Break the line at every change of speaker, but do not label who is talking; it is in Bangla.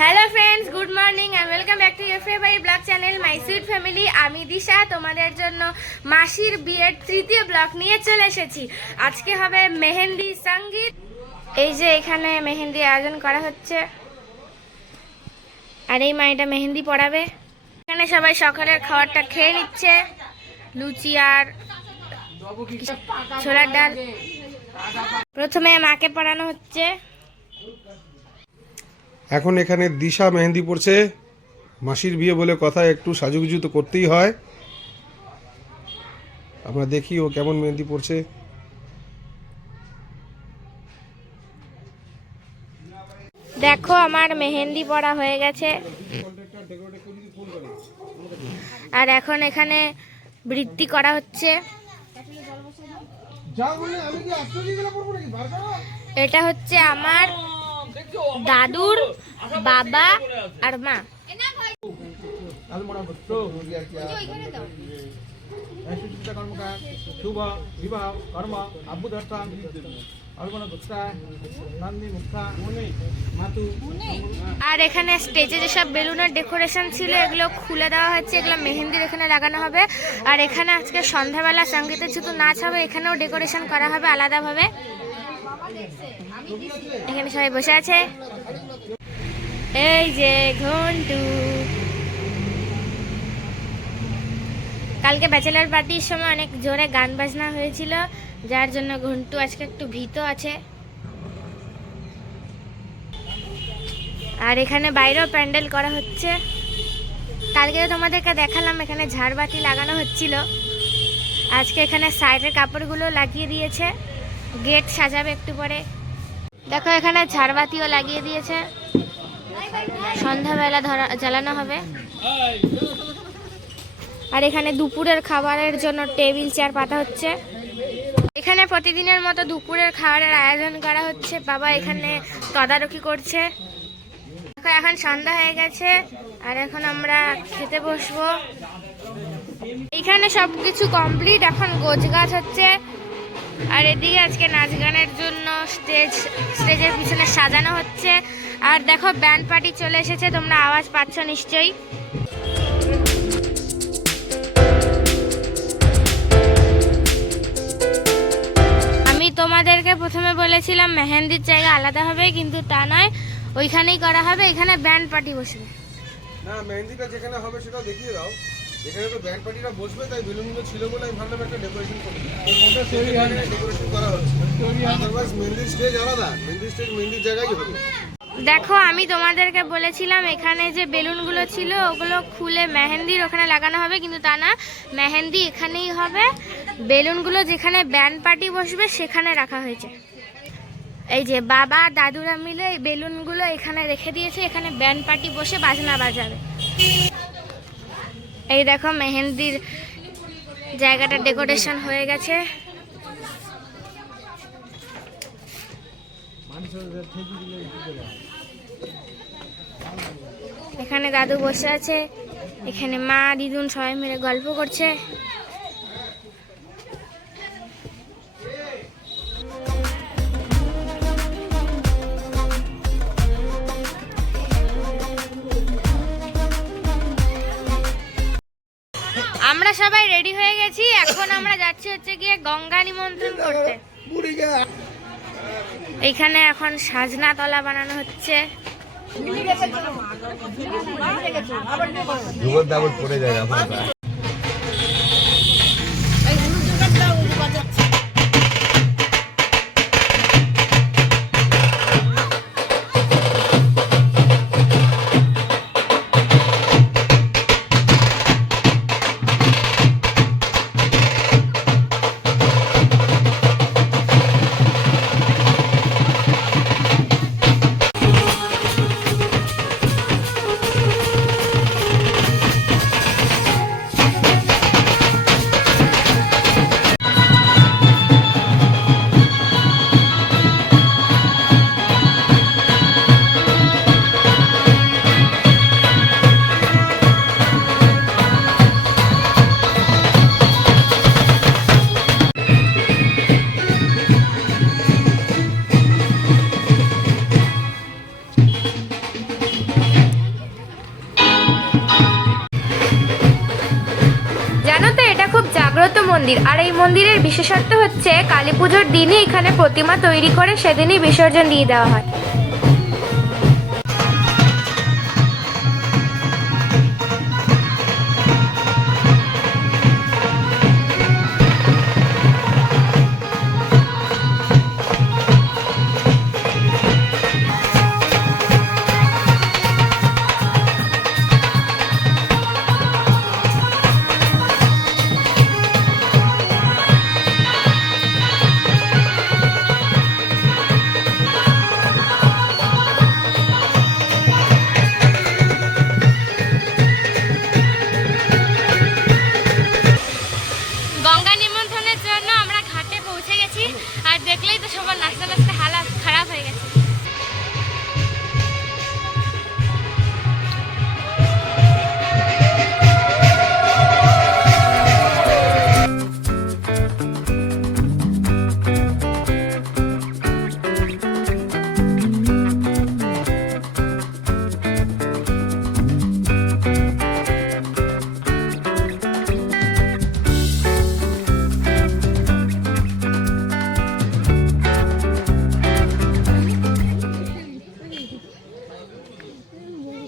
Hello friends good morning and welcome back to your favourite blog channel my sweet family আমি দিশা, তোমাদের জন্য মাসির বিয়ের তৃতীয় ব্লগ নিয়ে চলে এসেছি। আজকে হবে মেহেন্দি সংগীত। এই যে এখানে মেহেন্দি আয়োজন করা হচ্ছে। আর এই মাইটা মেহেন্দি পড়াবে এখানে সবাই সকালের খাবারটা খেয়ে নিচ্ছে। লুচি আর ছোলার ডাল। প্রথমে মাকে পড়ানো হচ্ছে।
এখন এখানে দিশা মেহেন্দি পড়ছে মাসির বিয়ে বলে কথা একটু সাজুগুজু তো করতেই হয়। আমরা দেখি ও কেমন মেহেন্দি পড়ছে
দেখো আমার মেহেন্দি পড়া হয়ে গেছে। আর এখন এখানে বৃত্তি করা হচ্ছে। এটা হচ্ছে আমার দাদুর বাবা আর মা। আর এখানে স্টেজে যেসব বেলুনের ডেকোরেশন ছিল, এগুলো খুলে দেওয়া হচ্ছে এগুলো মেহেন্দির এখানে লাগানো হবে। আর এখানে আজকে সন্ধ্যাবেলা সঙ্গীতের যেহেতু নাচ হবে এখানেও ডেকোরেশন করা হবে আলাদাভাবে। এখানে সবাই বসে আছে। এই যে ঘন্টু। কালকে ব্যাচেলার পার্টির সময় অনেক জোরে গান বাজনা হয়েছিল, যার জন্য ঘন্টু আজকে একটু ভীত আছে। আর এখানে বাইরেও প্যান্ডেল করা হচ্ছে। কালকে তোমাদেরকে দেখালাম, এখানে ঝাড়বাতি লাগানো হচ্ছিল। আজকে এখানে সাইডের কাপড়গুলো লাগিয়ে দিয়েছে। গেট সাজাবে একটু পরে। দেখো, এখানে ঝাড়বাতিও লাগিয়ে দিয়েছে। সন্ধ্যাবেলা ধরা, জ্বালানো হবে। আর এখানে দুপুরের খাবারের জন্য টেবিল, চেয়ার, পাতা হচ্ছে। এখানে প্রতিদিনের মতো দুপুরের খাবারের আয়োজন করা হচ্ছে। বাবা এখানে তদারকি করছে। দেখো, এখন সন্ধ্যা হয়ে গেছে। আর এখন আমরা খেতে বসবো। এখানে সবকিছু কমপ্লিট এখন গোছ গাছ হচ্ছে। আর এদিকে আজকে নাচ গানের জন্য স্টেজ, স্টেজের পিছনে সাজানো হচ্ছে। আর দেখো ব্যান্ড পার্টি চলে এসেছে, তোমরা আওয়াজ পাচ্ছ নিশ্চয়ই। আমি তোমাদেরকে প্রথমে বলেছিলাম, মেহেন্দির জায়গা আলাদা হবে, কিন্তু তা নয়। ওইখানেই করা হবে, এখানে ব্যান্ড পার্টি বসবে।
না, মেহেন্দিটা যেখানে হবে সেটাও দেখিয়ে দাও। এখানে তো ব্যান্ড পার্টিরা বসবে তাই বেলুনগুলো ছিল বলে আমি ভাবলাম একটা ডেকোরেশন করে ডেকোরেশন করা হচ্ছে। আদারওয়াইজ মেহেন্দির স্টেজ আলাদা। মেহেন্দির স্টেজ মেহেন্দির জায়গায় হবে।
দেখো আমি তোমাদেরকে বলেছিলাম এখানে যে বেলুনগুলো ছিল ওগুলো খুলে মেহেন্দির ওখানে লাগানো হবে কিন্তু তা না মেহেন্দি এখানেই হবে। বেলুনগুলো যেখানে ব্যান্ড পার্টি বসবে সেখানে রাখা হয়েছে। এই যে বাবা দাদুরা মিলে এই বেলুনগুলো এখানে রেখে দিয়েছে এখানে ব্যান্ড পার্টি বসে বাজনা বাজাবে। এই দেখো মেহেন্দির জায়গাটা ডেকোরেশন হয়ে গেছে। এখানে দাদু বসে আছে, এখানে মা দিদুন সবাই মিলে গল্প করছে। আমরা সবাই রেডি হয়ে গেছি এখন আমরা যাচ্ছি হচ্ছে গিয়ে গঙ্গা নিমন্ত্রণ করতে। এখানে এখন সাজনা তলা বানানো হচ্ছে।
পড়ে যায়
মন্দির। আর এই মন্দিরের বিশেষত্ব হচ্ছে কালী পুজোর দিনই এখানে প্রতিমা তৈরি করে, সেদিনই বিসর্জন দিয়ে দেওয়া হয়।